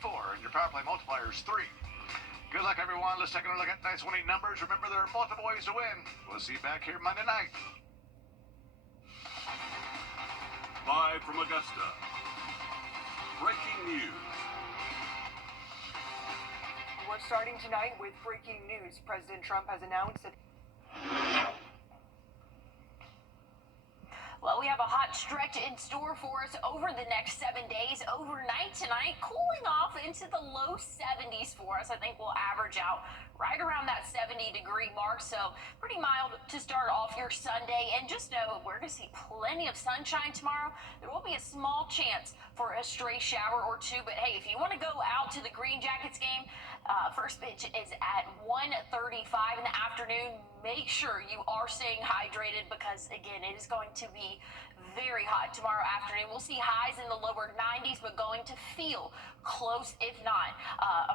24, and your power play multiplier is 3. Good luck, everyone. Let's take a look at tonight's winning numbers. Remember, there are multiple ways to win. We'll see you back here Monday night. Live from Augusta, breaking news. We're starting tonight with breaking news. President Trump has announced that... Well, we have a hot stretch in store for us over the next 7 days. Overnight tonight, cooling off into the low 70s for us. I think we'll average out right around that 70-degree mark, so pretty mild to start off your Sunday. And just know we're going to see plenty of sunshine tomorrow. There will be a small chance for a stray shower or two, but hey, if you want to go out to the Green Jackets game, first pitch is at 1:35 in the afternoon. Make sure you are staying hydrated because, again, it is going to be very hot tomorrow afternoon. We'll see highs in the lower 90s, but going to feel close, if not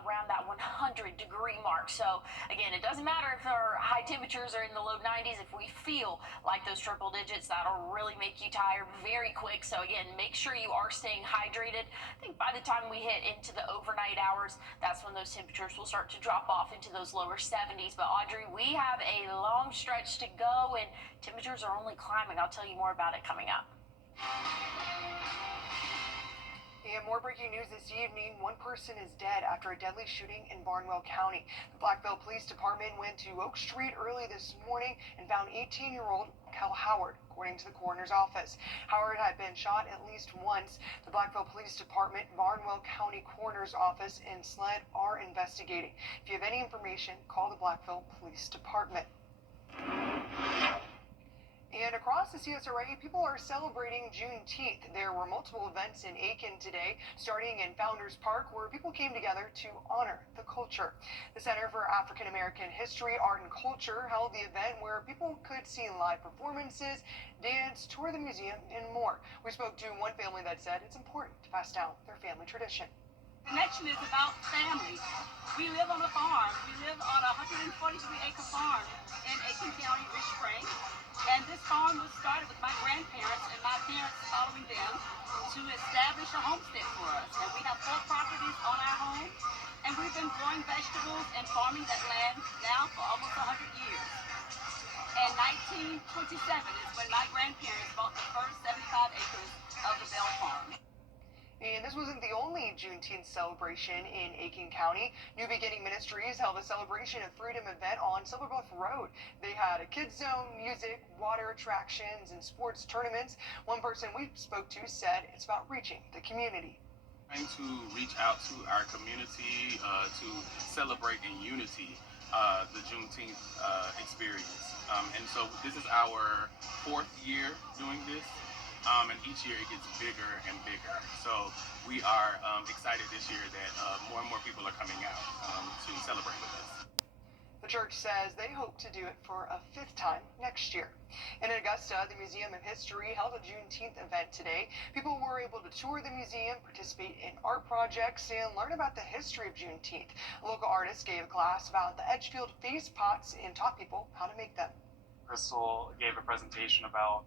around that 100-degree mark. So, again, it doesn't matter if our high temperatures are in the low 90s. If we feel like those triple digits, that'll really make you tired very quick. So, again, make sure you are staying hydrated. I think by the time we hit into the overnight hours, that's when those temperatures will start to drop off into those lower 70s. But, Audrey, we have a long stretch to go, and temperatures are only climbing. I'll tell you more about it coming up. And more breaking news this evening. One person is dead after a deadly shooting in Barnwell County. The Blackville Police Department went to Oak Street early this morning and found 18-year-old Kel Howard, according to the coroner's office. Howard had been shot at least once. The Blackville Police Department, Barnwell County Coroner's Office, and SLED are investigating. If you have any information, call the Blackville Police Department. And across the CSRA, people are celebrating Juneteenth. There were multiple events in Aiken today, starting in Founders Park, where people came together to honor the culture. The Center for African American History, Art, and Culture held the event where people could see live performances, dance, tour the museum, and more. We spoke to one family that said it's important to pass down their family tradition. Connection is about family. We live on a farm. We live on a 143-acre farm in Aiken County, Rich Spring. And this farm was started with my grandparents and my parents following them to establish a homestead for us. And we have 4 properties on our home. And we've been growing vegetables and farming that land now for almost 100 years. And 1927 is when my grandparents bought the first 75 acres of the Bell Farm. And this wasn't the only Juneteenth celebration in Aiken County. New Beginning Ministries held a Celebration of Freedom event on Silver Bluff Road. They had a kids zone, music, water attractions, and sports tournaments. One person we spoke to said it's about reaching the community. Trying to reach out to our community to celebrate in unity the Juneteenth experience. And so this is our 4th year doing this. And each year it gets bigger and bigger. So we are excited this year that more and more people are coming out to celebrate with us. The church says they hope to do it for a 5th time next year. In Augusta, the Museum of History held a Juneteenth event today. People were able to tour the museum, participate in art projects, and learn about the history of Juneteenth. A local artist gave a class about the Edgefield face pots and taught people how to make them. Crystal gave a presentation about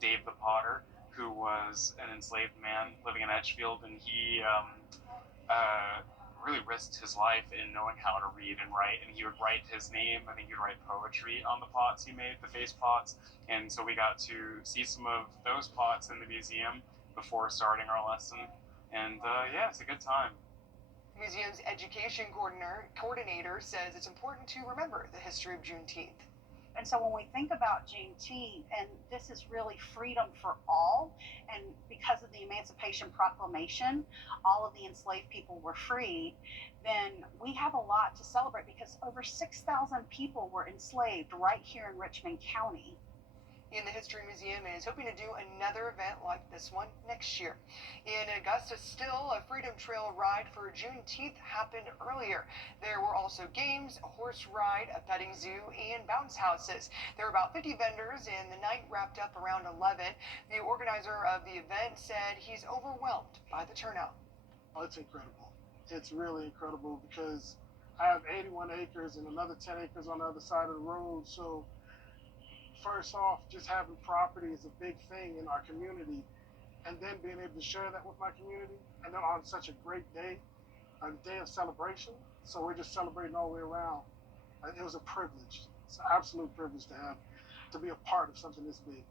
Dave the Potter, who was an enslaved man living in Edgefield, and he really risked his life in knowing how to read and write, and he would write his name. I think he would write poetry on the pots he made, the face pots, and so we got to see some of those pots in the museum before starting our lesson, and yeah, it's a good time. The museum's education coordinator says it's important to remember the history of Juneteenth. And so when we think about Juneteenth, and this is really freedom for all, and because of the Emancipation Proclamation, all of the enslaved people were freed, then we have a lot to celebrate because over 6,000 people were enslaved right here in Richmond County. And the History Museum is hoping to do another event like this one next year. In Augusta, still, a Freedom Trail ride for Juneteenth happened earlier. There were also games, a horse ride, a petting zoo, and bounce houses. There were about 50 vendors, and the night wrapped up around 11. The organizer of the event said he's overwhelmed by the turnout. Oh, it's incredible. It's really incredible because I have 81 acres and another 10 acres on the other side of the road, so first off, just having property is a big thing in our community, and then being able to share that with my community, and then on such a great day, a day of celebration. So we're just celebrating all the way around. It was a privilege. It's an absolute privilege to be a part of something this big.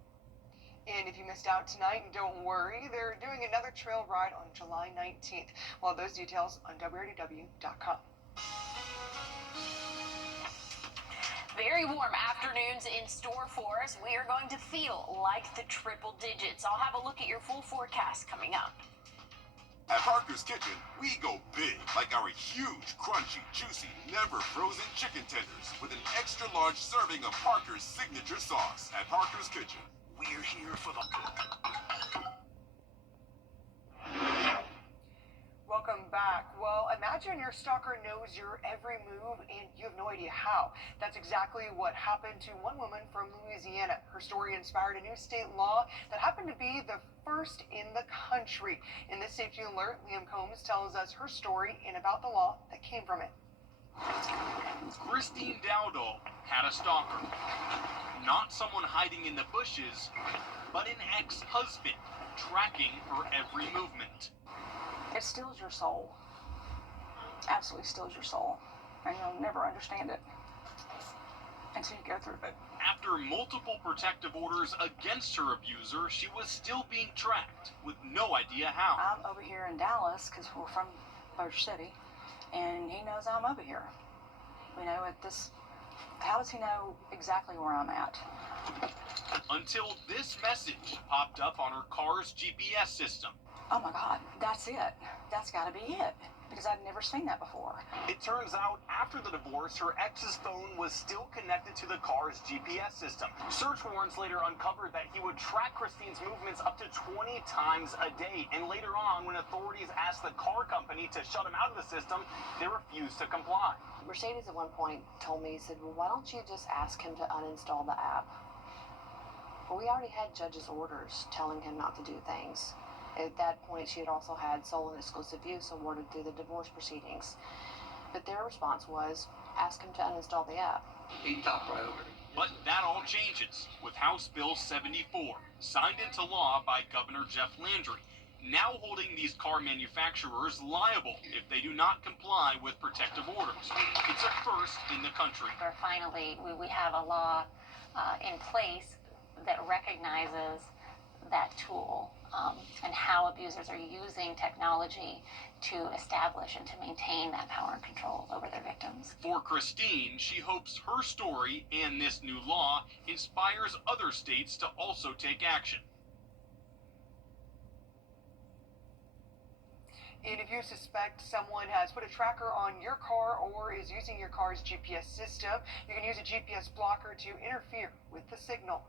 And if you missed out tonight, don't worry, they're doing another trail ride on July 19th. Well, those details on Wrdw.com. Very warm afternoons in store for us. We are going to feel like the triple digits. I'll have a look at your full forecast coming up. At Parker's Kitchen, we go big, like our huge, crunchy, juicy, never frozen chicken tenders with an extra large serving of Parker's signature sauce. At Parker's Kitchen, we're here for the... Welcome back. Well, imagine your stalker knows your every move and you have no idea how. That's exactly what happened to one woman from Louisiana. Her story inspired a new state law that happened to be the first in the country. In this safety alert, Liam Combs tells us her story and about the law that came from it. Christine Dowdall had a stalker. Not someone hiding in the bushes, but an ex-husband tracking her every movement. It steals your soul. Absolutely steals your soul. And you'll never understand it until you go through it. After multiple protective orders against her abuser, she was still being tracked with no idea how. I'm over here in Dallas because we're from Bossier City, and he knows I'm over here. You know, how does he know exactly where I'm at? Until this message popped up on her car's GPS system. Oh my God, that's it. That's gotta be it. Because I'd never seen that before. It turns out after the divorce, her ex's phone was still connected to the car's GPS system. Search warrants later uncovered that he would track Christine's movements up to 20 times a day. And later on, when authorities asked the car company to shut him out of the system, they refused to comply. Mercedes at one point told me, he said, well, why don't you just ask him to uninstall the app? Well, we already had judge's orders telling him not to do things. At that point, she had also had sole and exclusive use awarded through the divorce proceedings. But their response was, ask him to uninstall the app. A top priority. But that all changes with House Bill 74, signed into law by Governor Jeff Landry, now holding these car manufacturers liable if they do not comply with protective orders. It's a first in the country. Or finally, we have a law in place that recognizes that tool and how abusers are using technology to establish and to maintain that power and control over their victims. For Christine, she hopes her story and this new law inspires other states to also take action. And if you suspect someone has put a tracker on your car or is using your car's GPS system, you can use a GPS blocker to interfere with the signal.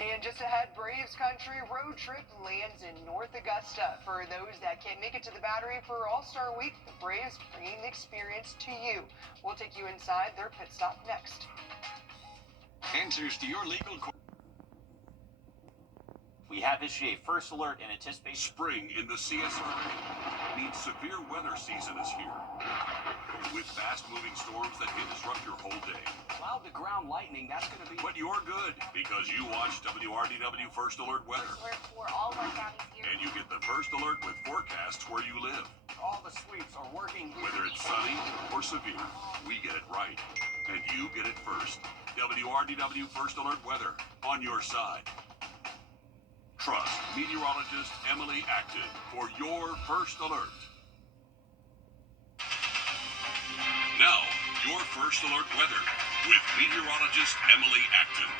And just ahead, Braves country road trip lands in North Augusta. For those that can't make it to the Battery for All-Star Week, the Braves bringing the experience to you. We'll take you inside their pit stop next. Answers to your legal questions. We have issued a first alert in anticipation. Spring in the CSRA means severe weather season is here. With fast-moving storms that can disrupt your whole day. Cloud to ground lightning, that's going to be... But you're good, because you watch WRDW First Alert Weather. For all of our counties here. And you get the first alert with forecasts where you live. All the sweeps are working. Whether it's sunny or severe, we get it right. And you get it first. WRDW First Alert Weather, on your side. Trust meteorologist Emily Acton for your first alert. Now, your first alert weather with meteorologist Emily Acton.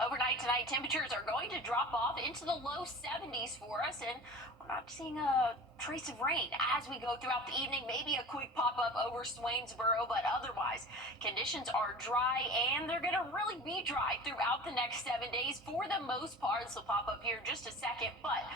Overnight tonight, temperatures are going to drop off into the low 70s for us, and we're not seeing a trace of rain as we go throughout the evening. Maybe a quick pop-up over Swainsboro, but otherwise, conditions are dry, and they're going to really be dry throughout the next 7 days for the most part. This will pop up here in just a second, but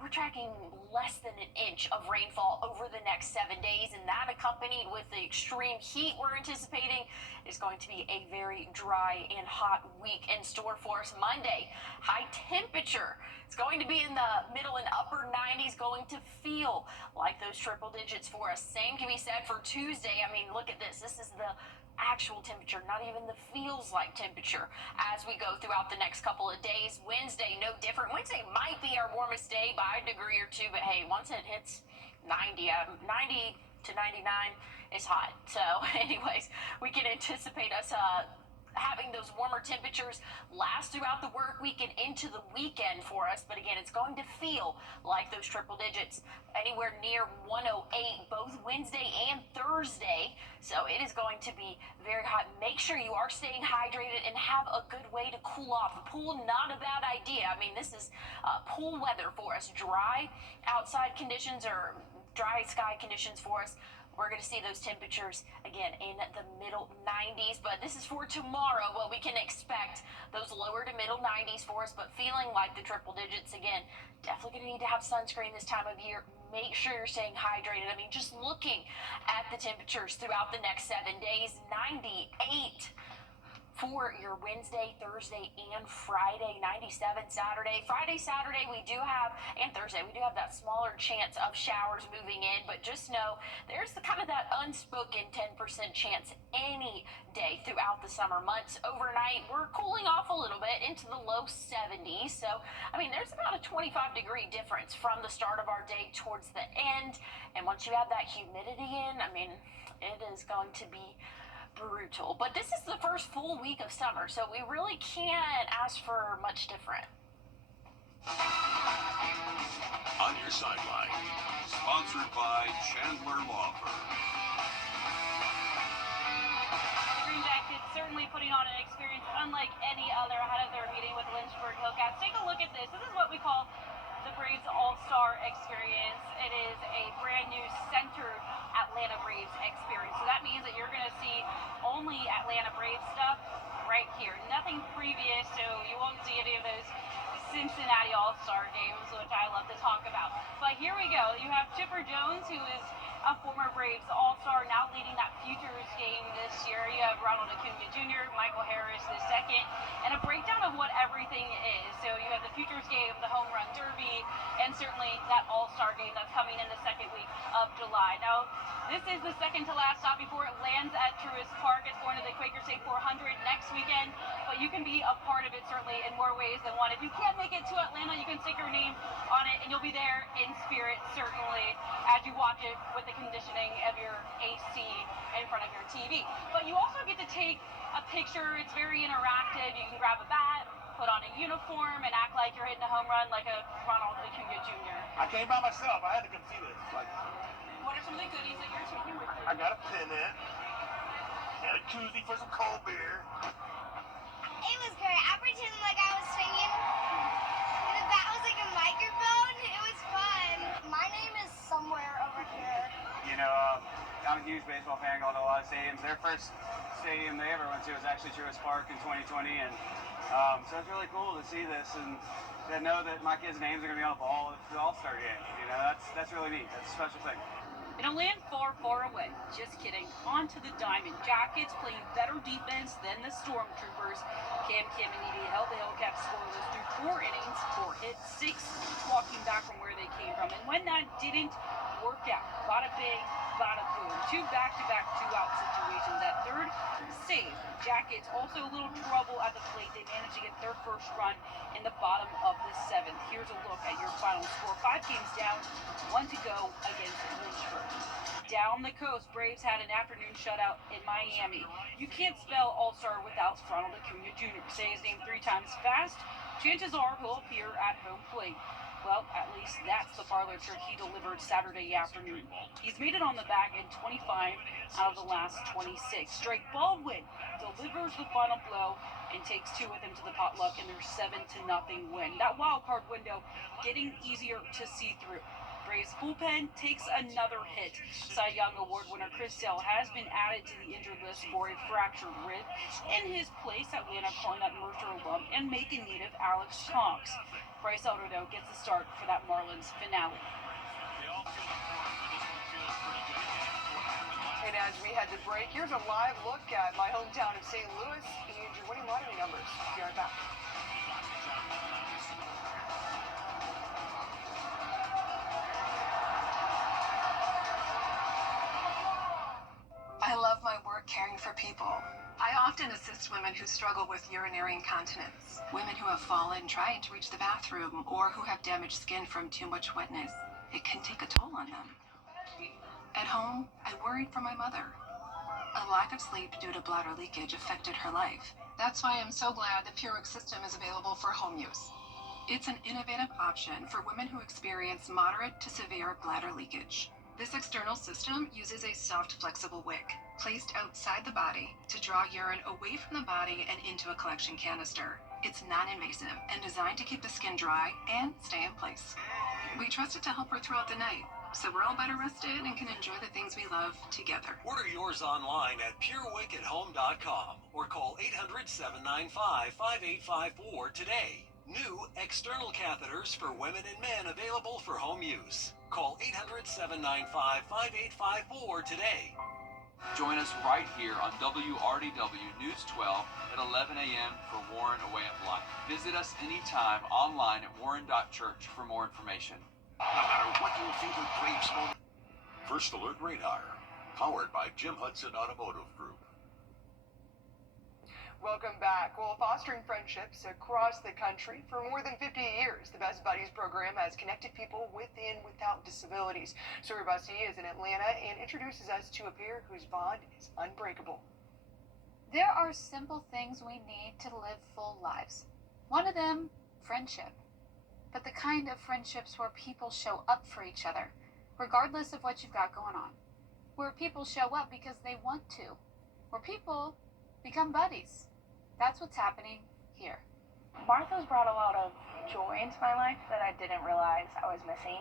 we're tracking less than an inch of rainfall over the next 7 days, and that accompanied with the extreme heat we're anticipating is going to be a very dry and hot week in store for us. Monday, high temperature It's going to be in the middle and upper 90s, going to feel like those triple digits for us. Same can be said for Tuesday. I mean, look at this. This is the actual temperature, not even the feels like temperature as we go throughout the next couple of days. Wednesday, no different. Wednesday might be our warmest day by a degree or two, but hey, once it hits 90 to 99 is hot. So anyways, we can anticipate us having those warmer temperatures last throughout the work week and into the weekend for us. But again, it's going to feel like those triple digits anywhere near 108 both Wednesday and Thursday. So it is going to be very hot. Make sure you are staying hydrated and have a good way to cool off. The pool, not a bad idea. I mean, this is pool weather for us. Dry outside conditions or dry sky conditions for us. We're going to see those temperatures, again, in the middle 90s. But this is for tomorrow. Well, we can expect those lower to middle 90s for us, but feeling like the triple digits again. Definitely going to need to have sunscreen this time of year. Make sure you're staying hydrated. I mean, just looking at the temperatures throughout the next 7 days, 98 for your Wednesday, Thursday, and Friday, 97 Saturday. Friday, Saturday, we do have, and Thursday, we do have that smaller chance of showers moving in, but just know there's the kind of that unspoken 10% chance any day throughout the summer months. Overnight, we're cooling off a little bit into the low 70s. So, I mean, there's about a 25-degree difference from the start of our day towards the end. And once you add that humidity in, I mean, it is going to be brutal. But this is the first full week of summer, so we really can't ask for much different. On Your Sideline, sponsored by Chandler Law Firm. Green Jackets certainly putting on an experience unlike any other ahead of their meeting with Lynchburg Hillcats. Take a look at this. This is what we call the Braves All-Star Experience. It is a brand new centered Atlanta Braves experience. So that means that you're going to see only Atlanta Braves stuff right here. Nothing previous, so you won't see any of those Cincinnati All-Star games, which I love to talk about. But here we go. You have Chipper Jones, who is a former Braves All-Star, now leading that Futures game this year. You have Ronald Acuna Jr., Michael Harris II, and a breakdown of what everything is. So you have the Futures game, the Home Run Derby, and certainly that All-Star game that's coming in the second week of July. Now, this is the second to last stop before it lands at Truist Park. It's going to the Quaker State 400 next weekend, but you can be a part of it certainly in more ways than one. If you can't make it to Atlanta, you can stick your name on it, and you'll be there in spirit, certainly, as you watch it with the conditioning of your AC in front of your TV. But you also get to take a picture. It's very interactive. You can grab a bat, put on a uniform, and act like you're hitting a home run like a Ronald Acuna Jr. I came by myself. I had to come see this. What are some of the goodies that you're taking with you? I got a pennant and a koozie for some cold beer. It was great. I pretended like I was singing, and the bat was like a microphone. It was fun. My name is somewhere over here. You know, I'm a huge baseball fan, going to a lot of stadiums. Their first stadium they ever went to was actually Truist Park in 2020, and so it's really cool to see this and to know that my kids' names are going to be on the ball at the All-Star game. You know, that's really neat. That's a special thing. It'll land far, far away. Just kidding. On to the Diamond Jackets, playing better defense than the Stormtroopers. Cam Caminiti held the Hellcats scoreless through 4 innings, 4 hits, 6 walking back from where they came from. And when that didn't work out, bada bing, bada boom. 2 back-to-back 2-out situations. At third, save. Jackets also a little trouble at the plate. They managed to get their first run in the bottom of the 7th. Here's a look at your final score. 5 games down, 1 to go against Lynchburg. Down the coast, Braves had an afternoon shutout in Miami. You can't spell All-Star without Ronald Acuna Jr. Say his name 3 times fast, chances are he'll appear at home plate. Well, at least that's the parlor trick he delivered Saturday afternoon. He's made it on the bag in 25 out of the last 26. Drake Baldwin delivers the final blow and takes 2 with him to the potluck in their 7-0 win. That wild card window getting easier to see through. Braves bullpen takes another hit. Cy Young Award winner Chris Sale has been added to the injured list for a fractured rib. In his place, Atlanta calling up Mercer alum and Macon native Alex Cox. Bryce Elder, though, gets the start for that Marlins finale. And as we head to break, here's a live look at my hometown of St. Louis and your winning lottery numbers. Be right back. often assist women who struggle with urinary incontinence, women who have fallen trying to reach the bathroom, or who have damaged skin from too much wetness. It can take a toll on them. At home, I worried for my mother. A lack of sleep due to bladder leakage affected her life. That's why I'm so glad the PureWick system is available for home use. It's an innovative option for women who experience moderate to severe bladder leakage. This external system uses a soft, flexible wick placed outside the body to draw urine away from the body and into a collection canister. It's non-invasive and designed to keep the skin dry and stay in place. We trust it to help her throughout the night, so we're all better rested and can enjoy the things we love together. Order yours online at purewickathome.com or call 800-795-5854 today. New external catheters for women and men available for home use. Call 800-795-5854 today. Join us right here on WRDW News 12 at 11 a.m. for Warren A Way of Life. Visit us anytime online at warren.church for more information. No matter what your favorite Braves moment. First Alert Rate Hire, powered by Jim Hudson Automotive Group. Welcome back. Well, fostering friendships across the country for more than 50 years, the Best Buddies program has connected people with and without disabilities. Suri Bussey is in Atlanta and introduces us to a pair whose bond is unbreakable. There are simple things we need to live full lives. One of them, friendship. But the kind of friendships where people show up for each other, regardless of what you've got going on. Where people show up because they want to. Where people become buddies. That's what's happening here. Martha's brought a lot of joy into my life that I didn't realize I was missing.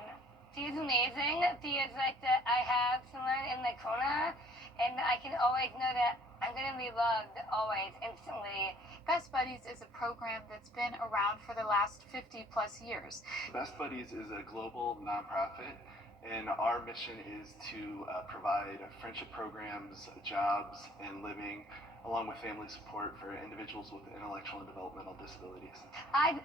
She's amazing. She is like that I have someone in the corner, and I can always know that I'm going to be loved always, instantly. Best Buddies is a program that's been around for the last 50 plus years. Best Buddies is a global nonprofit, and our mission is to provide friendship programs, jobs, and living, along with family support for individuals with intellectual and developmental disabilities. I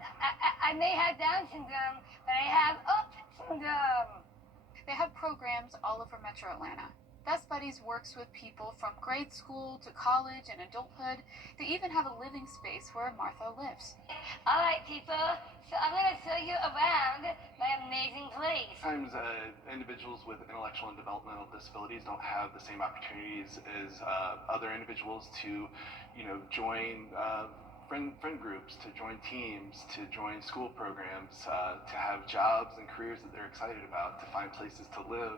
may have Down syndrome, but I have Up syndrome. They have programs all over Metro Atlanta. Best Buddies works with people from grade school to college and adulthood. They even have a living space where Martha lives. All right, people, so I'm going to show you around my amazing place. Sometimes individuals with intellectual and developmental disabilities don't have the same opportunities as other individuals to, join friend groups, to join teams, to join school programs, to have jobs and careers that they're excited about, to find places to live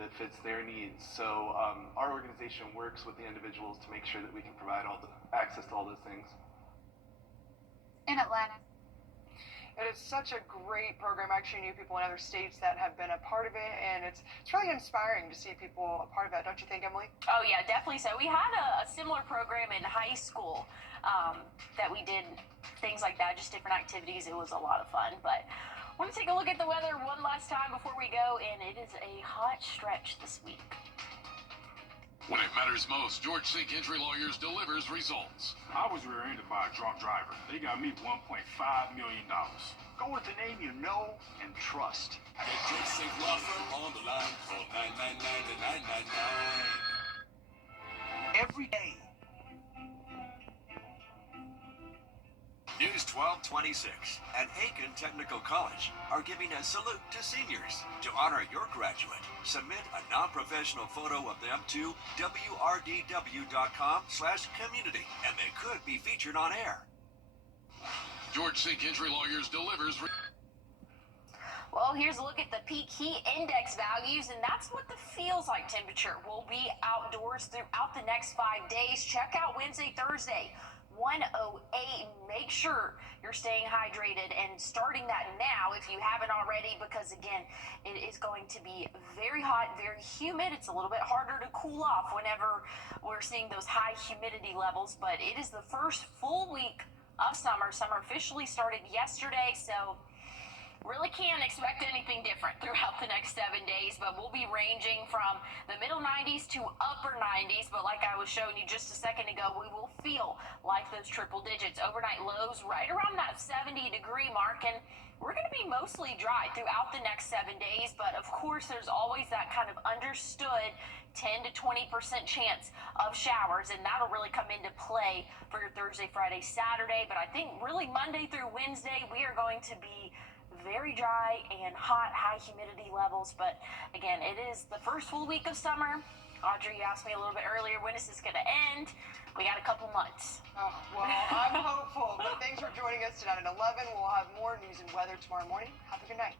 that fits their needs. So our organization works with the individuals to make sure that we can provide all the access to all those things. In Atlanta. It is such a great program. I actually knew people in other states that have been a part of it, and it's really inspiring to see people a part of that, don't you think, Emily? Oh yeah, definitely so. We had a similar program in high school that we did things like that, just different activities. It was a lot of fun, but I want to take a look at the weather one last time before we go, and it is a hot stretch this week. When it matters most, George Sink Injury Lawyers delivers results. I was rear-ended by a drunk driver. They got me $1.5 million. Go with the name you know and trust. The George Sink Law Firm on the line. Call 999-9999. Every day. News 1226 and Aiken Technical College are giving a salute to seniors. To honor your graduate, submit a non-professional photo of them to wrdw.com/community, and they could be featured on air. George Sink Injury Lawyers delivers. Well, here's a look at the peak heat index values, and that's what the feels like temperature will be outdoors throughout the next 5 days. Check out Wednesday, Thursday. 108. Make sure you're staying hydrated and starting that now if you haven't already, because again, it is going to be very hot, very humid. It's a little bit harder to cool off whenever we're seeing those high humidity levels, but it is the first full week of summer. Summer officially started yesterday, so really can't expect anything something different throughout the next 7 days, but we'll be ranging from the middle 90s to upper 90s. But like I was showing you just a second ago, we will feel like those triple digits. Overnight lows right around that 70-degree mark, and we're going to be mostly dry throughout the next 7 days. But of course, there's always that kind of understood 10 to 20% chance of showers, and that'll really come into play for your Thursday, Friday, Saturday. But I think really Monday through Wednesday, we are going to be very dry and hot, high humidity levels. But again, it is the first full week of summer. Audrey, you asked me a little bit earlier, when is this going to end? We got a couple months. Oh, well, I'm hopeful. But thanks for joining us tonight at 11. We'll have more news and weather tomorrow morning. Have a good night.